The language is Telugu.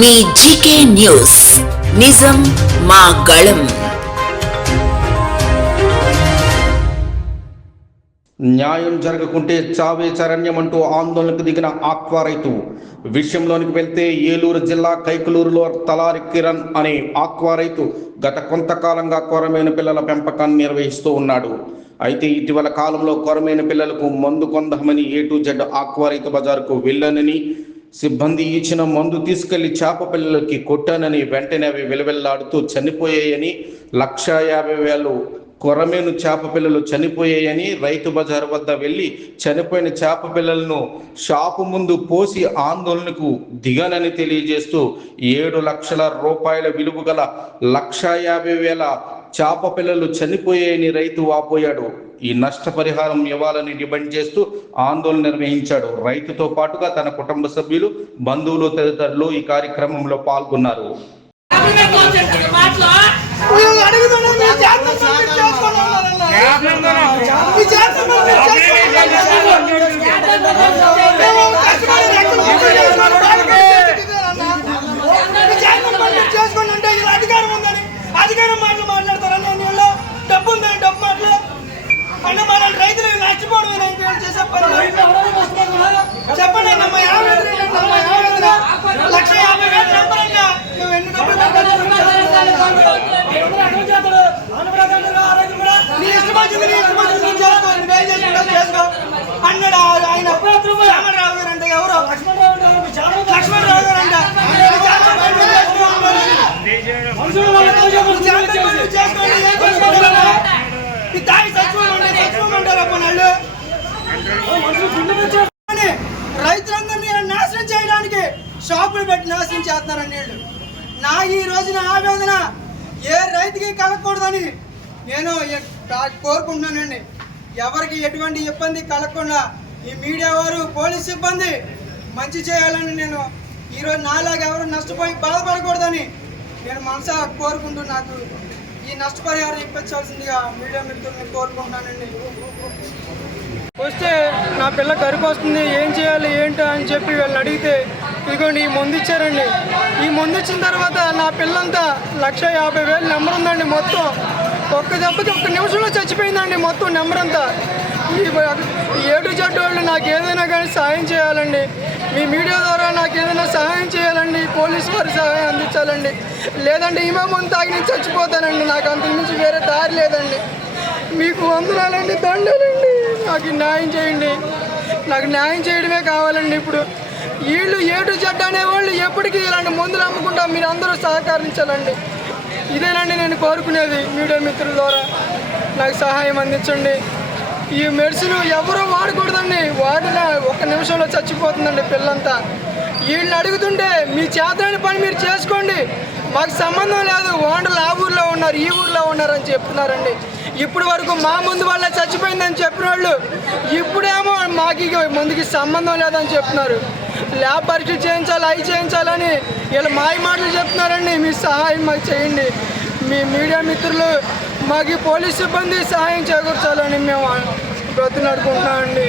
మీ జీకే న్యూస్ నిజం మా గళం. న్యాయం జరగకుంటే చావే చరణ్యమంటూ ఆందోళనకు దిగిన ఆక్వా రైతు. విషయంలోనికి వెళ్తే ఏలూరు జిల్లా కైకలూరులో తలారి కిరణ్ అనే ఆక్వా రైతు గత కొంతకాలంగా కొరమేను పిల్లల పెంపకాన్ని నిర్వహిస్తూ ఉన్నాడు. అయితే ఇటీవల కాలంలో కొరమేను పిల్లలకు మందు కొందామని A-to-Z ఆక్వా రైతు బజార్కు వెళ్ళానని, సిబ్బంది ఇచ్చిన మందు తీసుకెళ్లి చేప పిల్లలకి కొట్టానని, వెంటనే అవి విలవిల్లాడుతూ చనిపోయాయని, 1,50,000 కొరమేను చేప పిల్లలు చనిపోయాయని, రైతు బజార్ వద్ద వెళ్ళి చనిపోయిన చేప పిల్లలను షాపు ముందు పోసి ఆందోళనకు దిగానని తెలియజేస్తూ 7 లక్షల రూపాయల విలువ గల 1,50,000 చేప పిల్లలు చనిపోయాయని రైతు వాపోయాడు. ఈ నష్టపరిహారం ఇవ్వాలని డిమాండ్ చేస్తూ ఆందోళన నిర్వహించాడు. రైతుతో పాటుగా తన కుటుంబ సభ్యులు, బంధువులు తదితరులు ఈ కార్యక్రమంలో పాల్గొన్నారు. అధికారం మాట్లాడతారా? నేను డబ్బు ఉందని డబ్బు మాటలు అంటే మన రైతులు నచ్చిపోవడం చేసే పని చెప్పండి. 1,50,000 చెప్పరంగా నువ్వు ఎన్ని డబ్బులు నీ ఇష్టం వచ్చింది చేసుకో అన్నాడు ఆయన. రామరావు గారు అంటే ఎవరు? లక్ష్మణరావు గారు అంట. రైతులందరినీ నాశనం చేయడానికి షాపులు పెట్టి నాశనం చేస్తున్నారని నా ఈ రోజున ఆవేదన ఏ రైతుకి కలగకూడదని నేను కోరుకుంటున్నానండి. ఎవరికి ఎటువంటి ఇబ్బంది కలగకుండా ఈ మీడియా వారు, పోలీస్ సిబ్బంది మంచి చేయాలని నేను ఈరోజు నాలాగా ఎవరు నష్టపోయి బాధపడకూడదని నేను మనసా కోరుకుంటూ నాకు ఈ నష్టపరిహారం ఇప్పించాల్సిందిగా మీడియా మిత్రుల్ని కోరుకుంటున్నానండి. వస్తే నా పిల్ల కరుపు వస్తుంది, ఏం చేయాలి ఏంటో అని చెప్పి వీళ్ళని అడిగితే ఇదిగోండి ఈ మందు ఇచ్చారండి. ఈ మందు ఇచ్చిన తర్వాత నా పిల్లంతా 1,50,000 నెంబర్ ఉందండి. మొత్తం ఒక్క దెబ్బకి 1 నిమిషంలో చచ్చిపోయిందండి మొత్తం నెంబర్ అంతా. ఈ A-to-Z వాళ్ళు నాకు ఏదైనా కానీ సహాయం చేయాలండి. మీ మీడియా ద్వారా నాకు ఏదైనా సహాయం చేయాలండి. పోలీసు వారి సహాయం అందించాలండి. లేదంటే ఈమె ముందు తాగి నేను చచ్చిపోతానండి. నాకు అంతకుమించి వేరే దారి లేదండి. మీకు వందనాలండి, దండాలండి. నాకు న్యాయం చేయండి. నాకు న్యాయం చేయడమే కావాలండి. ఇప్పుడు వీళ్ళు A-to-Z అనేవాళ్ళు ఎప్పటికీ ఇలాంటి మందులు అమ్ముకుంటా మీరు అందరూ సహకరించాలండి. ఇదేనండి నేను కోరుకునేది. మీడియా మిత్రుల ద్వారా నాకు సహాయం అందించండి. ఈ మెడిసిన్ ఎవరూ వాడకూడదండి. వాడిన 1 నిమిషంలో చచ్చిపోతుందండి పిల్లంతా. వీళ్ళని అడుగుతుంటే మీ చేతనైన పని మీరు చేసుకోండి, మాకు సంబంధం లేదు, ఓనర్లు ఆ ఊర్లో ఉన్నారు, ఈ ఊర్లో ఉన్నారని చెప్తున్నారండి. ఇప్పుడు వరకు మా ముందు వాళ్ళే చచ్చిపోయిందని చెప్పిన వాళ్ళు ఇప్పుడేమో మాకు ముందుకి సంబంధం లేదని చెప్తున్నారు. ల్యాబ్ పరీక్షలు చేయించాలి, అవి చేయించాలని వీళ్ళు మాయ మాటలు చెప్తున్నారండి. మీ సహాయం మాకు చేయండి. మీ మీడియా మిత్రులు మాకు పోలీస్ సిబ్బంది సహాయం చేకూర్చాలని మేము బ్రతులాడుకుంటున్నామండి.